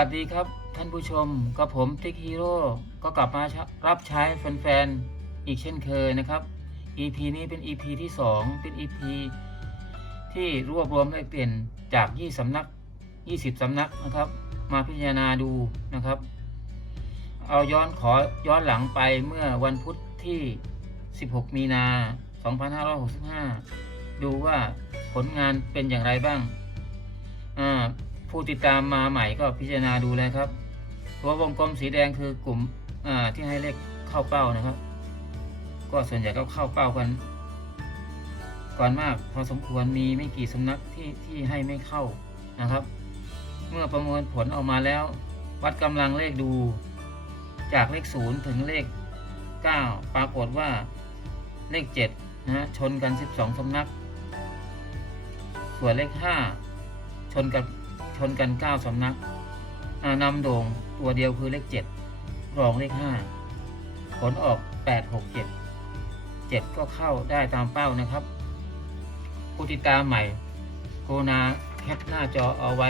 วัสดีครับท่านผู้ชมกับผมติ๊กฮีโร่ก็กลับมารับใช้แฟนๆ อีกเช่นเคยนะครับ EP นี้เป็น EP ที่ 2 เป็น EP ที่รวบรวมเลขเด่ยนจาก 20สำนัก 20สำนักนะครับ มาพิจารณาดูนะครับ เอาย้อนขอย้อนหลังไปเมื่อวันพุธที่ 16 มีนา 2565 ดูว่าผลงานเป็นอย่างไรบ้าง ผู้ติดตามมาใหม่ก็พิจารณาดูเลยครับตัววงกลมสีแดงคือกลุ่มที่ให้เลขเข้าเป้านะครับ ก็ส่วนใหญ่ก็เข้าเป้ากันก่อนมากพอสมควรมีไม่กี่สำนักที่ที่ให้ไม่เข้านะครับ เมื่อประมวลผลออกมาแล้ว วัดกำลังเลขดูจากเลขศูนย์ถึงเลข 9 ปรากฏว่าเลข7นะฮะชนกัน 12สำนัก ส่วนเลข 5 ชนกัน ชนกัน 9สำนักอานำโด่งตัวเดียวคือเลข 7 รองเลข 5 ผลออก 8 6 7 7 ก็เข้าได้ตามเป้านะครับผู้ติดตามใหม่โกนาแคปหน้าจอเอาไว้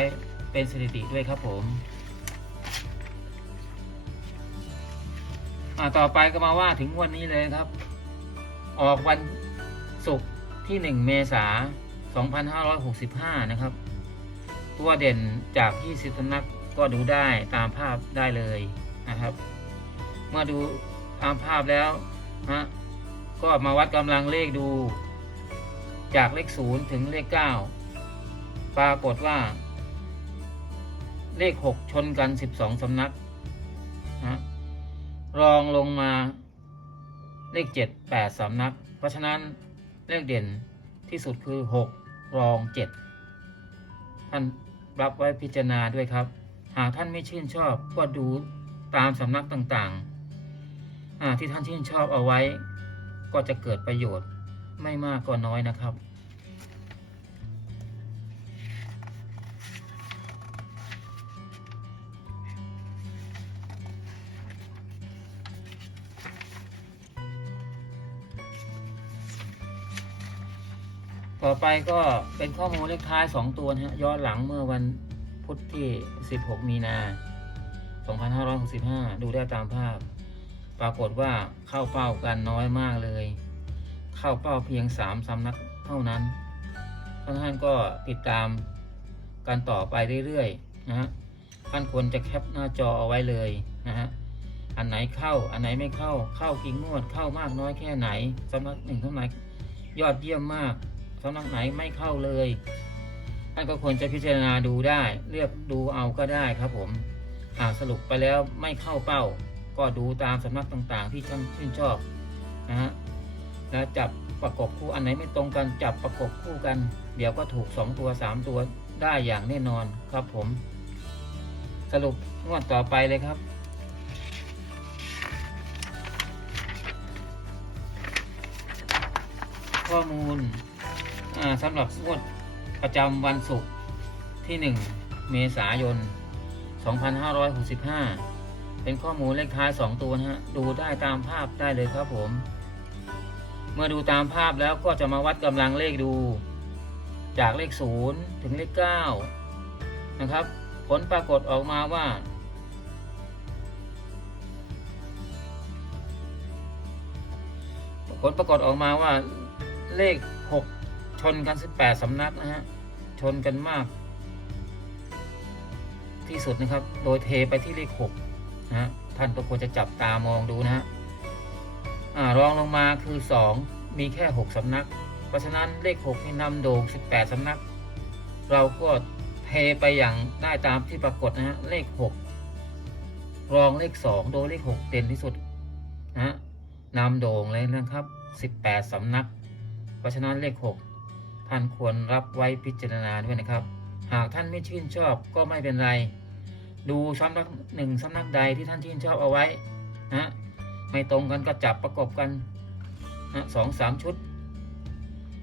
เป็นสถิติด้วยครับผมต่อไปก็มาว่าถึงวันนี้เลยครับ ออกวันศุกร์ที่ 1 เมษายน2565 นะครับ ตัวเด่นจาก 20สำนักก็ดูได้ตามภาพได้เลยนะครับ เมื่อดูตามภาพแล้วนะก็มาวัดกำลังเลขดู จากเลข 0 ถึงเลข 9 ปรากฏว่า เลข 6 ชนกัน 12สำนักนะรองลงมาเลข 7 8สำนัก เพราะฉะนั้นเลขเด่นที่สุดคือ 6 รอง 7ท่าน รับไว้พิจารณาด้วยครับ หากท่านไม่ชื่นชอบก็ดูตามสำนักต่างๆที่ท่านชื่นชอบเอาไว้ ก็จะเกิดประโยชน์ไม่มากก็น้อยนะครับ ต่อไปก็เป็นข้อมูลเลขท้าย 2 ตัวนะฮะย้อนหลังเมื่อวันพุธที่ 16 มีนา 2565 ดูได้ตามภาพ ปรากฏว่าเข้าเป้ากันน้อยมากเลย เข้าเป้าเพียง 3สำนักเท่านั้นท่านท่านก็ติดตามกันต่อไปเรื่อยๆนะฮะท่านควรจะแคปหน้าจอเอาไว้เลยนะฮะอันไหนเข้าอันไหนไม่เข้าเข้ากี่งวดเข้ามากน้อยแค่ไหนสำนักหนึ่งสำนักยอดเยี่ยมมาก สำนักไหนไม่เข้าเลยท่านก็ควรจะพิจารณาดูได้ เลือกดูเอาก็ได้ครับผมหากสรุปไปแล้วไม่เข้าเป้า ก็ดูตามสำนักต่างๆ ที่ท่านชื่นชอบนะฮะแล้วจับประกบคู่อันไหนไม่ตรงกันจับประกบคู่กัน เดี๋ยวก็ถูก 2 ตัว 3 ตัวได้อย่างแน่นอนครับผม สรุปงวดต่อไปเลยครับข้อมูล สำหรับงวดประจำวันศุกร์ที่ 1 เมษายน 2565 เป็นข้อมูลเลขท้าย 2 ตัวนะฮะ ดูได้ตามภาพได้เลยครับผม เมื่อดูตามภาพแล้วก็จะมาวัดกำลังเลขดู จากเลข 0 ถึงเลข 9 นะครับ ผลปรากฏออกมาว่าผลปรากฏออกมาว่าเลข 6 นกัน 18สำนักนะฮะ ชนกันมาก ที่สุดนะครับ โดยเทไปที่เลข6นะฮะ ท่านก็ควรจะจับตามองดูนะฮะรองลงมาคือ 2 มีแค่ 6สำนัก เพราะฉะนั้นเลข6นี่นำโด่ง18สำนัก เราก็เทไปอย่างได้ตามที่ปรากฏนะฮะ เลข 6 รองเลข 2 โดยเลข 6 เด่นที่สุดนะฮะนำโด่งเลยนะครับ 18สำนัก เพราะฉะนั้นเลข 6 ท่านควรรับไว้พิจารณาด้วยนะครับ หากท่านไม่ชื่นชอบก็ไม่เป็นไร ดูสำนักหนึ่งสำนักใดที่ท่านชื่นชอบเอาไว้นะไม่ตรงกันก็จับประกบกันนะสองสามชุด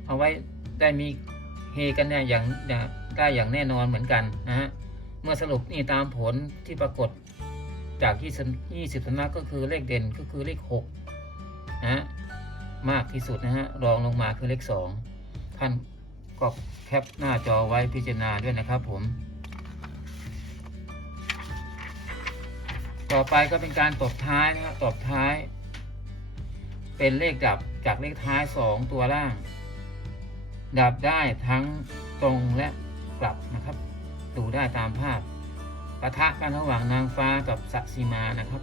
เอาไว้ได้มีเฮกันเนี่ยอย่างได้อย่างแน่นอนเหมือนกันนะฮะเมื่อสรุปนี่ตามผลที่ปรากฏจากที่ยี่สิบสำนักก็คือเลขเด่นก็คือเลขหกนะฮะมากที่สุดนะฮะรองลงมาคือเลขสอง ท่านก็แคปหน้าจอไว้พิจารณาด้วยนะครับผม ต่อไปก็เป็นการตบท้ายนะครับตบท้าย เป็นเลขดับจากเลขท้ายสองตัวล่าง ดับได้ทั้งตรงและกลับนะครับ ดูได้ตามภาพปะทะกันระหว่างนางฟ้ากับสัสีมานะครับ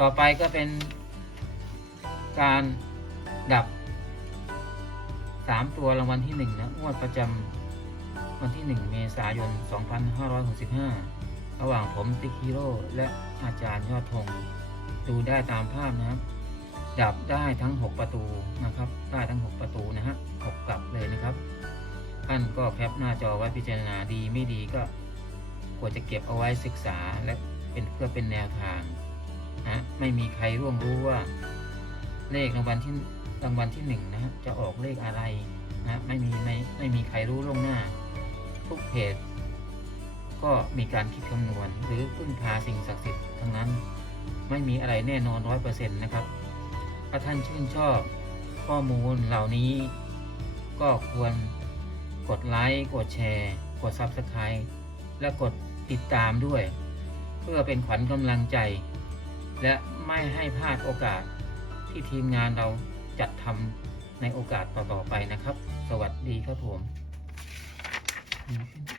ต่อไปก็เป็นการดับสามตัวรางวัลที่หนึ่งนะงวดประจำวันที่หนึ่งเมษายน 2565 ระหว่างผมติ๊กฮีโร่และอาจารย์ยอดธงดูได้ตามภาพนะครับ ดับได้ทั้ง 6 ประตูนะครับ ได้ทั้ง 6 ประตูนะฮะหกกลับเลยนะครับท่านก็แคปหน้าจอไว้พิจารณาดีไม่ดีก็ควรจะเก็บเอาไว้ศึกษาและเป็นเพื่อเป็นแนวทาง นะไม่มีใครร่วงรู้ว่า เลขรางวัลที่รางวัลที่หนึ่งนะฮะจะออกเลขอะไรนะไม่มีไม่ไม่มีใครรู้ล่วงหน้า ทุกเพจก็มีการคิดคำนวณ หรือพึ่งพาสิ่งศักดิ์สิทธิ์ทั้งนั้น ไม่มีอะไรแน่นอนร้อยเปอร์เซ็นต์นะครับ ถ้าท่านชื่นชอบข้อมูลเหล่านี้ ก็ควรกดไลค์กดแชร์ กด Subscribe และกดติดตามด้วย เพื่อเป็นขวัญกำลังใจ และไม่ให้พลาดโอกาสที่ทีมงานเราจัดทำในโอกาสต่อๆไปนะครับ สวัสดีครับผม